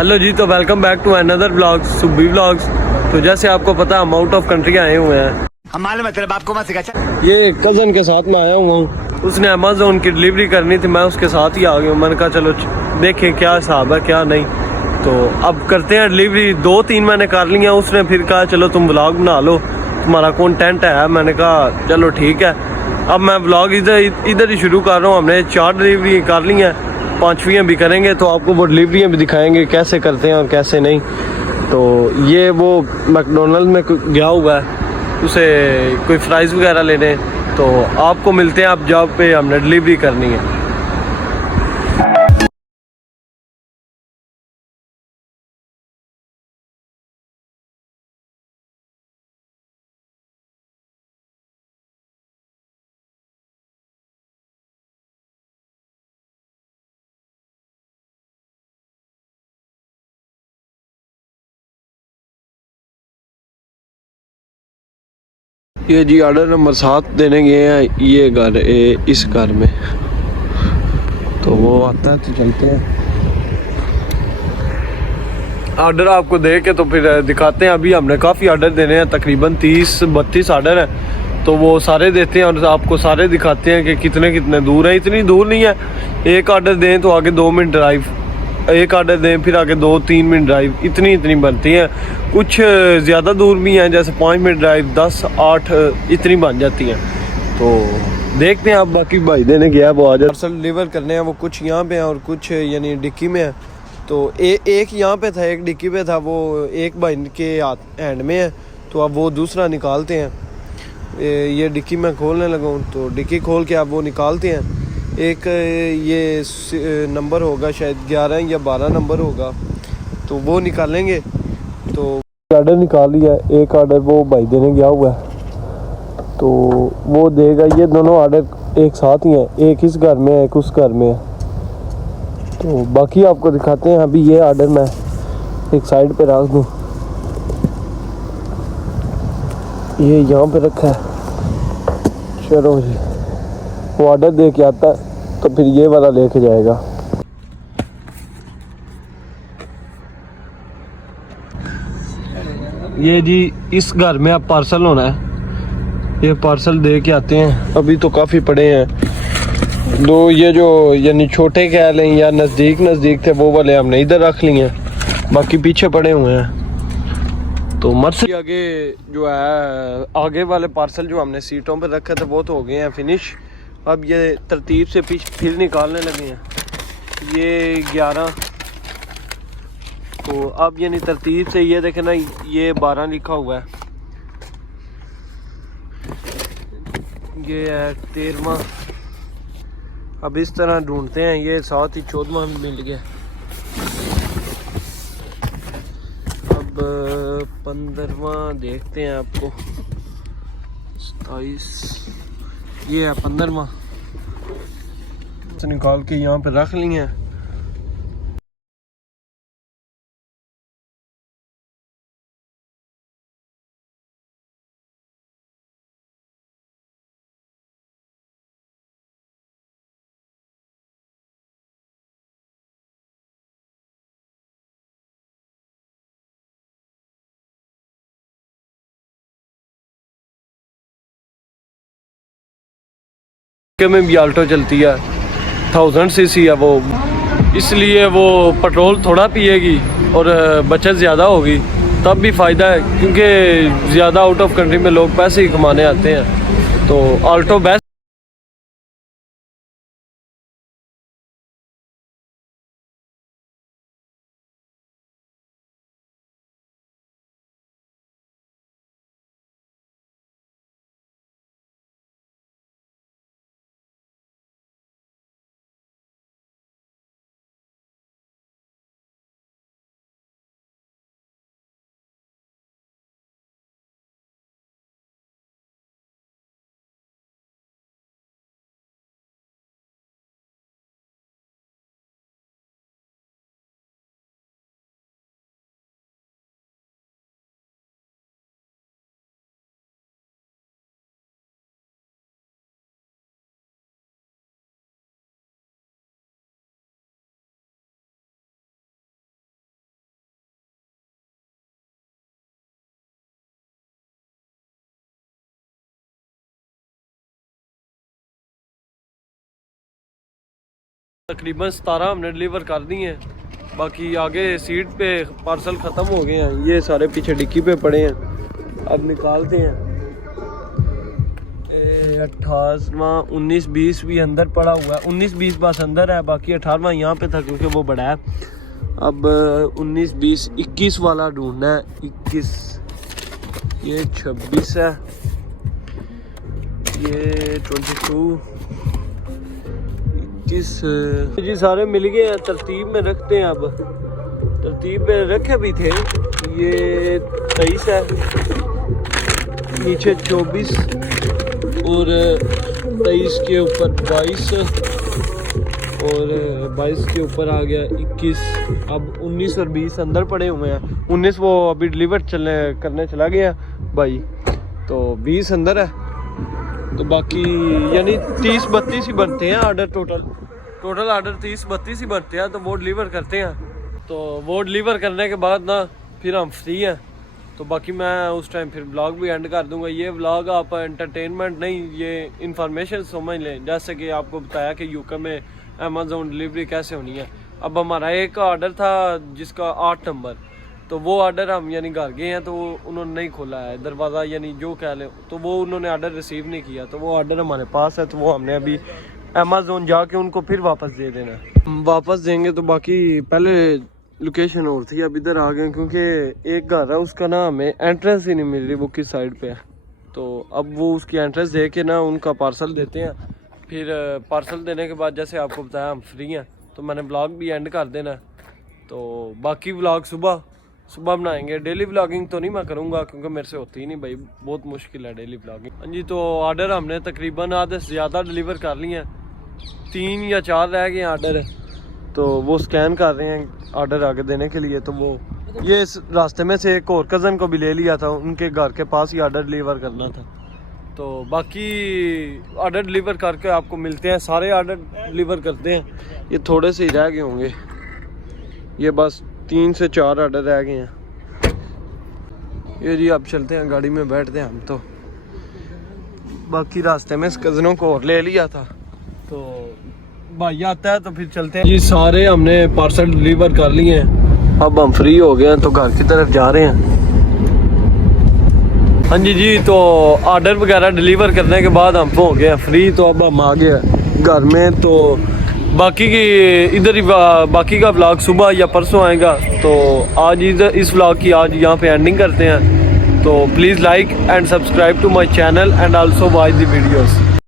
Hello ji, तो welcome back to another vlog Subbi vlogs. तो जैसे आपको पता हम आउट ऑफ कंट्री आए हुए हैं। हम मालूम है तेरे बाप को मत सिखा। ये कज़न के साथ में आया हुआ हूँ, उसने अमेज़ोन की डिलीवरी करनी थी, मैं उसके साथ ही आ गया हूँ। मैंने कहा चलो देखें क्या हिसाब है क्या नहीं। तो अब करते हैं डिलीवरी। 2-3 मैंने कर लिया, उसने फिर कहा चलो तुम व्लॉग बना लो, तुम्हारा कंटेंट है। मैंने कहा चलो ठीक है। अब मैं व्लॉग इधर ही शुरू कर रहा हूँ। हमने 4 डिलीवरी कर ली हैं, 5वीं भी करेंगे, तो आपको वो डिलीवरियाँ भी दिखाएंगे कैसे करते हैं और कैसे नहीं। तो ये वो मैकडोनल्ड में गया हुआ है, उसे कोई फ्राइज़ वगैरह लेने। तो आपको मिलते हैं आप जॉब पे, हमने डिलीवरी करनी है। ये जी ऑर्डर नंबर 7 देने गए हैं, ये घर इस घर में। तो वो आता है तो चलते हैं। ऑर्डर आपको दे के तो फिर दिखाते हैं। अभी हमने काफ़ी ऑर्डर देने हैं, तकरीबन 30-32 ऑर्डर हैं। तो वो सारे देते हैं और आपको सारे दिखाते हैं कि कितने कितने दूर हैं। इतनी दूर नहीं है, एक ऑर्डर दें तो आगे 2 मिनट ड्राइव, एक ऑर्डर दें फिर आगे 2-3 मिनट ड्राइव, इतनी बनती हैं। कुछ ज़्यादा दूर भी हैं, जैसे 5 मिनट ड्राइव, 10-8 इतनी बन जाती हैं। तो देखते हैं। आप बाकी भाई देने गया वो आज पार्सल डिलीवर करने हैं। वो कुछ यहाँ पे हैं और कुछ यानी डिक्की में है। तो एक यहाँ पे था, एक डिक्की पे था। वो एक भाई के हैंड में है, तो अब वो दूसरा निकालते हैं। ये डिक्की में खोलने लगा हूँ, तो डिक्की खोल के अब वो निकालते हैं। एक ये नंबर होगा शायद 11 या 12 नंबर होगा, तो वो निकालेंगे। तो ऑर्डर निकाल लिया, एक ऑर्डर वो भाई देने गया हुआ है, तो वो देगा। ये दोनों ऑर्डर एक साथ ही हैं, एक इस घर में है एक उस घर में है। तो बाकी आपको दिखाते हैं। अभी ये ऑर्डर मैं एक साइड पे रख दूँ, ये यहाँ पे रखा है। चलो जी, वो ऑर्डर दे के आता है तो फिर ये वाला लेके जाएगा। ये जी इस घर में अब पार्सल होना है, ये पार्सल दे के आते हैं। अभी तो काफ़ी पड़े हैं। दो ये जो यानी छोटे कह लें या नज़दीक थे, वो वाले हमने इधर रख लिए हैं, बाकी पीछे पड़े हुए हैं। तो मर्सी आगे जो है, आगे वाले पार्सल जो हमने सीटों पर रखे थे वो तो हो गए हैं फिनिश। अब ये तरतीब से पीछे फिर निकालने लगे हैं। ये 11, तो अब यानी तरतीब से ये देखें ना, ये 12 लिखा हुआ है, ये है 13वां। अब इस तरह ढूंढते हैं, ये साथ ही 14वां मिल गया। अब 15वां देखते हैं आपको, 27, ये है 15वां। निकाल के यहाँ पे रख लिए हैं। में भी आल्टो चलती है, 1000 सीसी है वो, इसलिए वो पेट्रोल थोड़ा पिएगी और बचत ज़्यादा होगी। तब भी फ़ायदा है, क्योंकि ज़्यादा आउट ऑफ कंट्री में लोग पैसे ही कमाने आते हैं। तो आल्टो बेस्ट। तकरीबन 17 हमने डिलीवर कर दी हैं। बाकी आगे सीट पे पार्सल ख़त्म हो गए हैं, ये सारे पीछे डिक्की पे पड़े हैं, अब निकालते हैं। 18वां 19 20 भी अंदर पड़ा हुआ है, 19 20 बस अंदर है, बाकी 18वां यहाँ पे था क्योंकि वो बड़ा है। अब 19 20 21 वाला ढूंढना है। 21 ये 26 है, ये 22 21 जी सारे मिल गए हैं। तरतीब में रखते हैं, अब तरतीब में रखे भी थे। ये 23 है, नीचे 24 और 23 के ऊपर 22 और 22 के ऊपर आ गया 21। अब 19 और 20 अंदर पड़े हुए हैं। 19 वो अभी डिलीवर करने चला गया भाई, तो 20 अंदर है। तो बाकी यानी 30 32 ही बनते हैं ऑर्डर, टोटल ऑर्डर 30 32 ही बनते हैं। तो वो डिलीवर करते हैं, तो वो डिलीवर करने के बाद ना फिर हम फ्री हैं। तो बाकी मैं उस टाइम फिर व्लॉग भी एंड कर दूंगा। ये व्लॉग आप एंटरटेनमेंट नहीं, ये इन्फॉर्मेशन समझ लें। जैसे कि आपको बताया कि यूके में अमेज़ोन डिलीवरी कैसे होनी है। अब हमारा एक ऑर्डर था जिसका 8 नंबर, तो वो ऑर्डर हम यानी घर गए हैं तो उन्होंने नहीं खोला है दरवाज़ा, यानी जो कह लें, तो वो उन्होंने ऑर्डर रिसीव नहीं किया। तो वो ऑर्डर हमारे पास है, तो वो हमने अभी अमेज़ोन जाके उनको फिर वापस दे देना है। वापस देंगे तो बाकी पहले लोकेशन और थी, अब इधर आ गए क्योंकि एक घर है उसका ना हमें एंट्रेंस ही नहीं मिल रही, वो किस साइड पे है। तो अब वो उसकी एंट्रेंस दे के ना उनका पार्सल देते हैं। फिर पार्सल देने के बाद जैसे आपको बताया हम फ्री हैं, तो मैंने व्लॉग भी एंड कर देना। तो बाकी व्लॉग सुबह बनाएंगे। डेली व्लॉगिंग तो नहीं मैं करूँगा क्योंकि मेरे से होती ही नहीं भाई, बहुत मुश्किल है डेली व्लॉगिंग। हाँ जी, तो ऑर्डर हमने तकरीबन आधे से ज़्यादा डिलीवर कर लिए हैं, 3 या 4 रह गए ऑर्डर। तो वो स्कैन कर रहे हैं ऑर्डर आगे देने के लिए। तो वो ये इस रास्ते में से एक और कज़न को भी ले लिया था, उनके घर के पास ही ऑर्डर डिलीवर करना था। तो बाकी ऑर्डर डिलीवर करके आपको मिलते हैं, सारे ऑर्डर डिलीवर करते हैं। ये थोड़े से ही रह गए होंगे, ये बस 3 से 4 ऑर्डर रह गए हैं। ये जी अब चलते हैं, गाड़ी में बैठते हैं हम। तो बाकी रास्ते में इस कज़नों को और ले लिया था, तो भाई आता है तो फिर चलते हैं। ये सारे हमने पार्सल डिलीवर कर लिए हैं, अब हम फ्री हो गए हैं तो घर की तरफ जा रहे हैं। हाँ जी, तो ऑर्डर वगैरह डिलीवर करने के बाद हम हो गए फ्री। तो अब हम आ गए घर में। तो बाकी की इधर ही बाकी का व्लॉग सुबह या परसों आएगा। तो आज इधर इस व्लॉग की आज यहाँ पे एंडिंग करते हैं। तो please like and subscribe to my channel and also watch the videos.